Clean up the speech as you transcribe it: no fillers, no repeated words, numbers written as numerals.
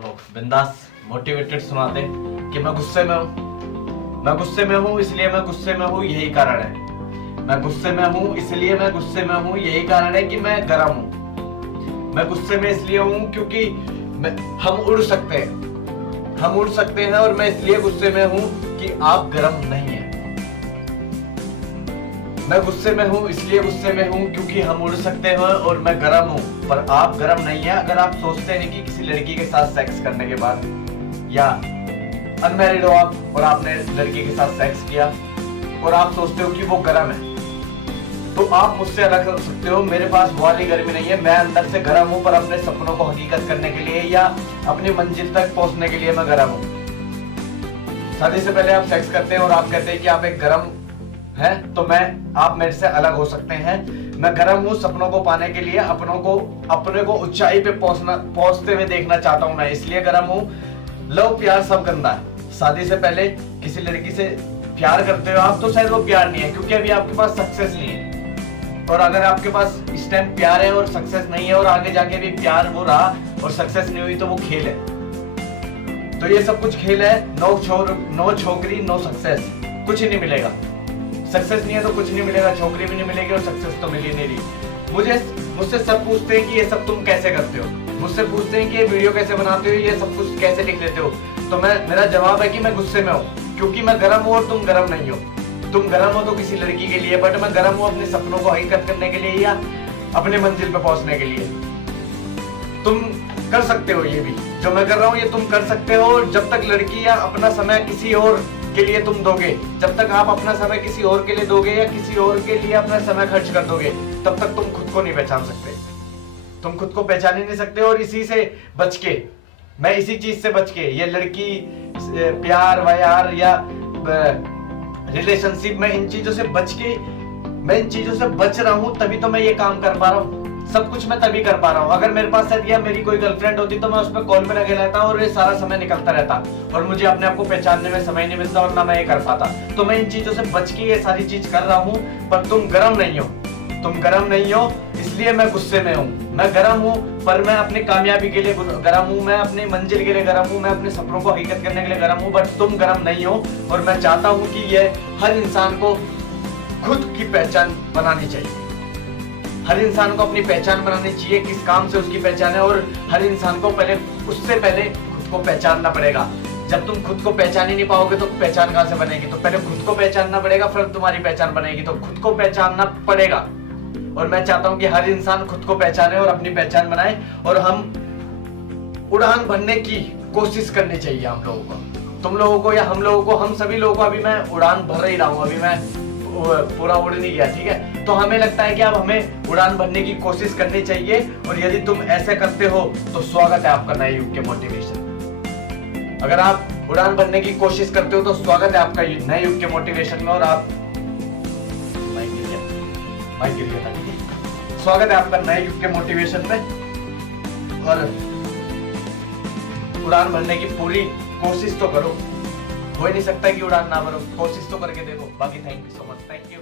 लोग बिंदास मोटिवेटेड सुनाते कि मैं गुस्से में हूँ, मैं गुस्से में हूँ इसलिए मैं गुस्से में हूँ, यही कारण है। मैं गुस्से में हूँ इसलिए मैं गुस्से में हूँ, यही कारण है कि मैं गर्म हूँ। मैं गुस्से में इसलिए हूँ क्योंकि हम उड़ सकते हैं, हम उड़ सकते हैं, और मैं इसलिए गुस्से में हूँ कि आप गर्म नहीं हैं। मैं गुस्से में हूँ इसलिए गुस्से में हूँ क्योंकि हम उड़ सकते हैं और मैं गर्म हूँ, पर आप गर्म नहीं है। अगर आप सोचते हैं कि किसी लड़की के साथ सेक्स करने के बाद, या अनमैरिड हो आप और आपने लड़की के साथ सेक्स किया और आप सोचते हो कि वो गर्म है, तो आप मुझसे अलग हो सकते हो। मेरे पास वो वाली गर्मी नहीं है, मैं अंदर से गर्म हूँ, पर अपने सपनों को हकीकत करने के लिए या अपनी मंजिल तक पहुंचने के लिए मैं गर्म हूँ। शादी से पहले आप सेक्स करते हैं और आप कहते हैं कि आप एक गर्म है, तो आप मेरे से अलग हो सकते हैं। मैं गर्म हूँ सपनों को पाने के लिए, अपने को ऊंचाई पे पहुंचते हुए देखना चाहता हूँ मैं, इसलिए गर्म हूँ। लव प्यार सब गंदा है। शादी से पहले किसी लड़की से प्यार करते हो आप, तो शायद वो प्यार नहीं है, क्योंकि अभी आपके पास सक्सेस नहीं है। और अगर आपके पास इस टाइम प्यार है और सक्सेस नहीं है, और आगे जाके भी प्यार वो रहा और सक्सेस नहीं हुई, तो वो खेल है। तो ये सब कुछ खेल है। नो छोकरी नो सक्सेस, कुछ ही नहीं मिलेगा। सक्सेस नहीं है तो कुछ नहीं मिलेगा, छोकरी भी नहीं मिलेगी और सक्सेस तो मिल ही नहीं रही। मुझसे सब पूछते हैं कि ये सब तुम कैसे करते हो, मुझसे पूछते हैं कि ये वीडियो कैसे बनाते हो, ये सब कुछ कैसे लिख लेते हो। तो मेरा जवाब है कि मैं गुस्से में हूँ, क्योंकि मैं गर्म हूँ और तुम गर्म नहीं हो। तुम गर्म हो तो किसी लड़की के लिए, बट मैं गर्म हूँ अपने सपनों को हकीकत करने के लिए या अपने मंजिल पे पहुंचने के लिए। तुम कर सकते हो, ये भी जो मैं कर रहा हूँ ये तुम कर सकते हो। और जब तक लड़की या अपना समय किसी और के लिए तुम दोगे, जब तक आप अपना समय किसी और के लिए दोगे या किसी और के लिए अपना समय खर्च कर दोगे, तब तक तुम खुद को नहीं पहचान सकते। तुम खुद को पहचान ही नहीं सकते। और इसी से बच के, मैं इसी चीज से बच के, ये लड़की, प्यार व्यार या रिलेशनशिप में, इन चीजों से बच के, मैं इन चीजों से बच रहा हूं, तभी तो मैं ये काम कर पा रहा हूं। सब कुछ मैं तभी कर पा रहा हूँ। अगर मेरे पास शायद या मेरी कोई गर्लफ्रेंड होती तो मैं उस पर कॉल पे लगे रहता और ये सारा समय निकलता रहता और मुझे अपने आप को पहचानने में समय नहीं मिलता और ना मैं ये कर पाता। तो मैं इन चीजों से बच के ये सारी चीज कर रहा हूँ। पर तुम गर्म नहीं हो, तुम गर्म नहीं हो, इसलिए मैं गुस्से में हूँ। मैं गर्म हूँ, पर मैं अपनी कामयाबी के लिए गर्म हूँ, मैं अपनी मंजिल के लिए गर्म हूँ, मैं अपने सपनों को हकीकत करने के लिए गर्म हूँ। बट तुम गर्म नहीं हो। और मैं चाहता हूँ कि ये हर इंसान को खुद की पहचान बनानी चाहिए। हर इंसान को अपनी पहचान बनानी चाहिए, किस काम से उसकी पहचान है। और हर इंसान को उससे पहले खुद को पहचानना पड़ेगा। जब तुम खुद को पहचान ही नहीं पाओगे तो पहचान कहां से बनेगी। तो पहले खुद को पहचानना पड़ेगा, फिर तुम्हारी पहचान बनेगी। तो खुद को पहचानना पड़ेगा। और मैं चाहता हूं कि हर इंसान खुद को पहचाने और अपनी पहचान बनाए। और हम उड़ान भरने की कोशिश करनी चाहिए हम लोगों को, तुम लोगों को या हम लोगों को, हम सभी लोगों को। अभी मैं उड़ान भर ही रहा हूँ, अभी मैं पूरा उड़ नहीं गया, ठीक है। तो हमें लगता है कि अब हमें उड़ान भरने की कोशिश करनी चाहिए। और यदि तुम ऐसे करते हो तो स्वागत है आपका नए युग के मोटिवेशन। अगर आप उड़ान भरने की कोशिश करते हो तो स्वागत है आपका नए युग के मोटिवेशन में। और आप माइक गिर गया था, ठीक है। स्वागत है आपका नए युग के मोटिवेशन में। और उड़ान भरने की पूरी कोशिश तो करो। हो ही नहीं सकता कि उड़ान ना भरो, कोशिश तो करके देखो। बाकी thank you so much, thank you.